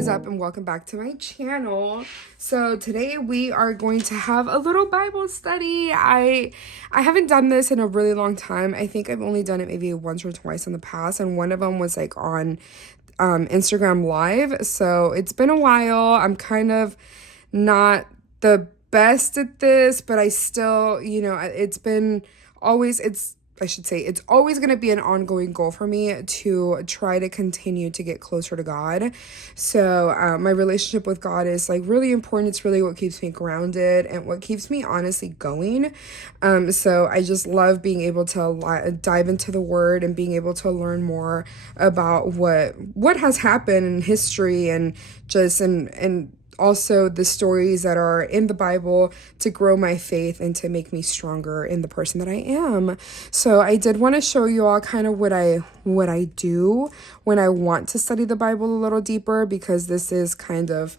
is up and welcome back to my channel. So today we are going to have a little Bible study. I haven't done this in a really long time. I think I've only done it maybe once or twice in the past, and one of them was like on Instagram Live. So it's been a while. I'm kind of not the best at this, but I still, it's always going to be an ongoing goal for me to try to continue to get closer to God. So my relationship with God is like really important. It's really what keeps me grounded and what keeps me honestly going. So I just love being able to dive into the Word and being able to learn more about what has happened in history and just and also the stories that are in the Bible to grow my faith and to make me stronger in the person that I am. So I did want to show you all kind of what I do when I want to study the Bible a little deeper, because this is kind of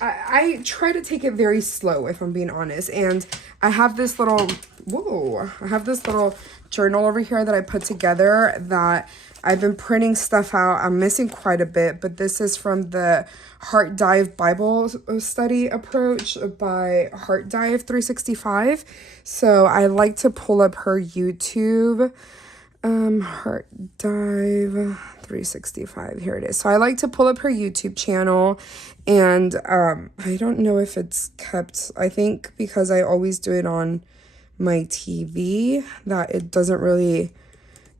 I try to take it very slow, if I'm being honest. And I have this little journal over here that I put together that I've been printing stuff out. I'm missing quite a bit, but this is from the Heart Dive Bible Study Approach by Heart Dive 365. So I like to pull up her YouTube. Heart Dive 365. Here it is. So I like to pull up her YouTube channel, and I don't know if it's kept. I think because I always do it on my TV that it doesn't really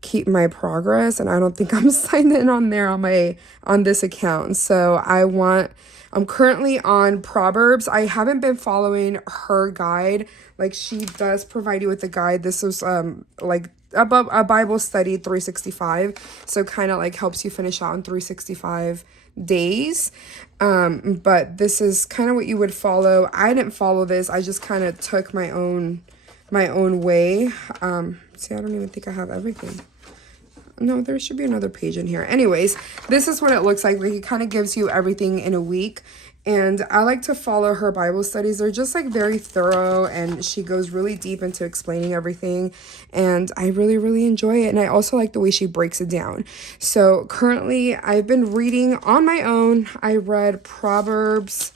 keep my progress, and I don't think I'm signed in on there on this account. So I'm currently on Proverbs. I haven't been following her guide. Like, she does provide you with a guide. This is like a Bible study 365, so kind of like helps you finish out in 365 days. But this is kind of what you would follow. I didn't follow this. I just kind of took my own way. See, I don't even think I have everything. No, there should be another page in here. Anyways, this is what it looks like. Like, it kind of gives you everything in a week. And I like to follow her Bible studies. They're just like very thorough, and she goes really deep into explaining everything. And I really, really enjoy it. And I also like the way she breaks it down. So currently I've been reading on my own. I read Proverbs.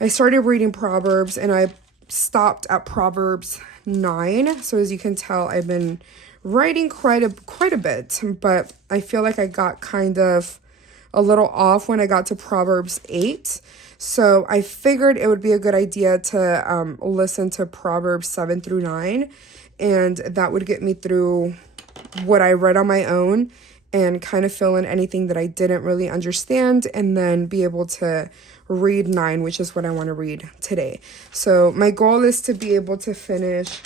I started reading Proverbs and I stopped at Proverbs 9. So as you can tell, I've been writing quite a bit, but I feel like I got kind of a little off when I got to Proverbs 8. So I figured it would be a good idea to listen to Proverbs 7 through 9, and that would get me through what I read on my own and kind of fill in anything that I didn't really understand, and then be able to read 9, which is what I want to read today. So my goal is to be able to finish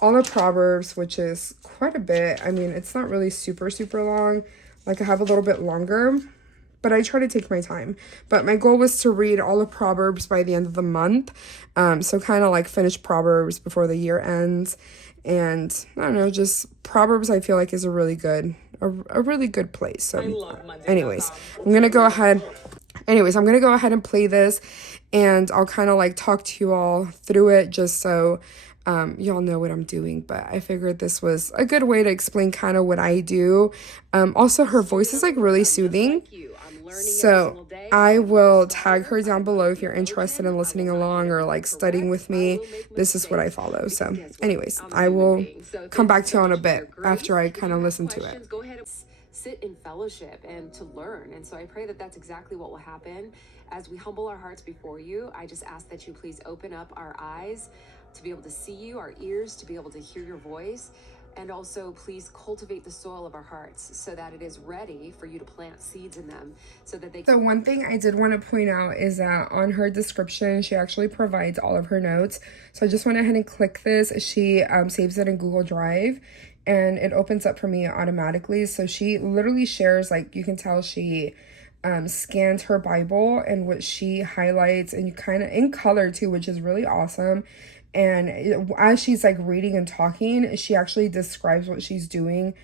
all of Proverbs, which is quite a bit. I mean, it's not really super long. Like, I have a little bit longer, but I try to take my time. But my goal was to read all of Proverbs by the end of the month. So kind of like finish Proverbs before the year ends. And I don't know, just Proverbs I feel like is a really good place. So anyways, I'm going to go ahead and play this, and I'll kind of like talk to you all through it just so y'all know what I'm doing. But I figured this was a good way to explain kind of what I do. Also, her voice is like really soothing. So I will tag her down below if you're interested in listening along or like studying with me. This is what I follow. So anyways, I will come back to you in a bit after I kind of listen to it. Go ahead, sit in fellowship and to learn. And so I pray that that's exactly what will happen as we humble our hearts before you. I just ask that you please open up our eyes to be able to see you, our ears to be able to hear your voice, and also please cultivate the soil of our hearts so that it is ready for you to plant seeds in them, so that they. So one thing I did want to point out is that on her description, she actually provides all of her notes. So I just went ahead and click this. She saves it in Google Drive, and it opens up for me automatically. So she literally shares, like, you can tell she scans her Bible and what she highlights, and you kind of in color too, which is really awesome. And as she's like reading and talking, she actually describes what she's doing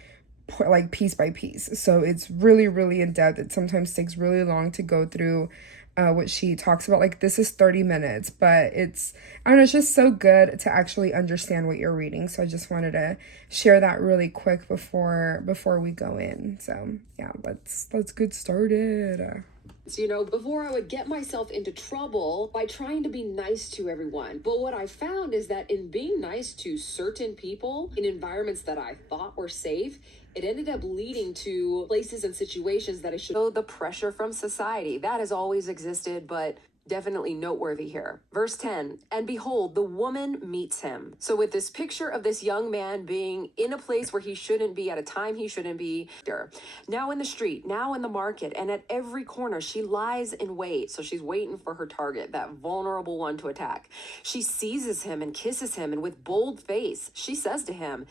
like piece by piece. So it's really, really in depth. It sometimes takes really long to go through what she talks about. Like, this is 30 minutes, but it's, I don't know, it's just so good to actually understand what you're reading. So I just wanted to share that really quick before we go in. So yeah, let's get started. You know, before I would get myself into trouble by trying to be nice to everyone. But what I found is that in being nice to certain people in environments that I thought were safe, it ended up leading to places and situations that I should. So the pressure from society that has always existed, but definitely noteworthy here. Verse 10, and behold, the woman meets him. So with this picture of this young man being in a place where he shouldn't be, at a time he shouldn't be, now in the street, now in the market, and at every corner, she lies in wait. So she's waiting for her target, that vulnerable one to attack. She seizes him and kisses him, and with bold face, she says to him,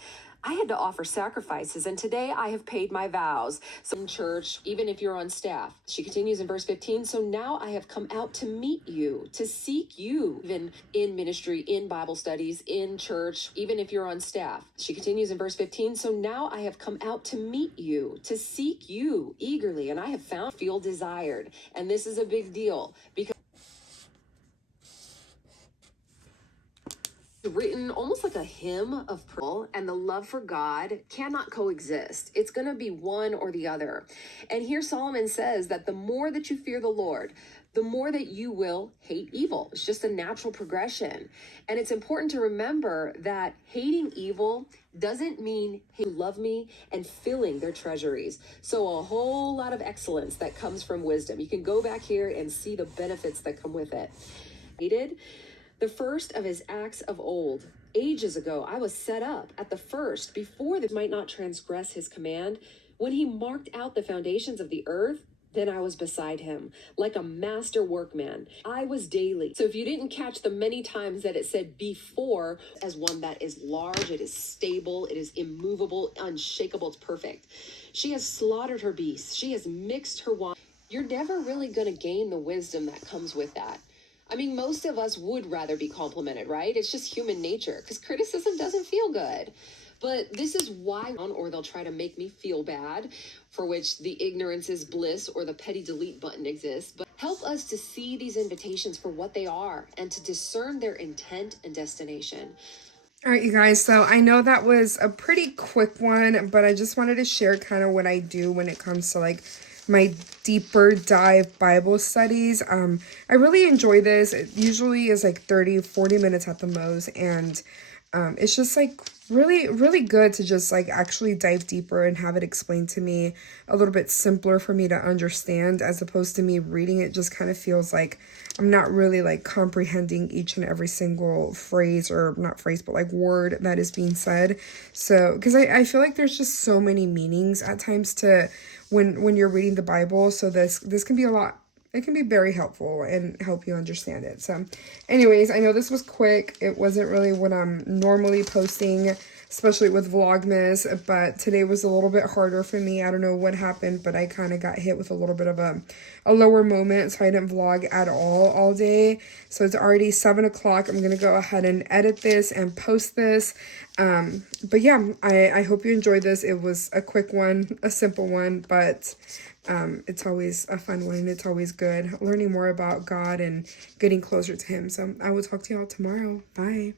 I had to offer sacrifices, and today I have paid my vows. So in church, even if you're on staff, she continues in verse 15, so now I have come out to meet you, to seek you, even in ministry, in Bible studies, in church, even if you're on staff. She continues in verse 15, so now I have come out to meet you, to seek you eagerly, and I have found feel desired. And this is a big deal because written almost like a hymn of prayer, and the love for God cannot coexist. It's going to be one or the other. And here Solomon says that the more that you fear the Lord, the more that you will hate evil. It's just a natural progression. And it's important to remember that hating evil doesn't mean hey, love me and filling their treasuries. So a whole lot of excellence that comes from wisdom. You can go back here and see the benefits that come with it. Hated the first of his acts of old. Ages ago, I was set up at the first, before that might not transgress his command. When he marked out the foundations of the earth, then I was beside him, like a master workman. I was daily. So if you didn't catch the many times that it said before, as one that is large, it is stable, it is immovable, unshakable, it's perfect. She has slaughtered her beasts. She has mixed her wine. You're never really going to gain the wisdom that comes with that. I mean, most of us would rather be complimented, right? It's just human nature because criticism doesn't feel good. But this is why, or they'll try to make me feel bad, for which the ignorance is bliss or the petty delete button exists. But help us to see these invitations for what they are and to discern their intent and destination. All right, you guys, so I know that was a pretty quick one, but I just wanted to share kind of what I do when it comes to like my deeper dive Bible studies. I really enjoy this. It usually is like 30-40 minutes at the most, and it's just like really good to just like actually dive deeper and have it explained to me a little bit simpler for me to understand, as opposed to me reading it just kind of feels like I'm not really like comprehending each and every single phrase, or not phrase, but like word that is being said. So because I feel like there's just so many meanings at times to when you're reading the Bible. So this can be a lot. It can be very helpful and help you understand it. So anyways, I know this was quick. It wasn't really what I'm normally posting, especially with Vlogmas, but today was a little bit harder for me. I don't know what happened, but I kind of got hit with a little bit of a lower moment, so I didn't vlog at all day. So it's already 7 o'clock. I'm going to go ahead and edit this and post this. But yeah, I hope you enjoyed this. It was a quick one, a simple one, but it's always a fun one, and it's always good learning more about God and getting closer to him. So I will talk to y'all tomorrow. Bye.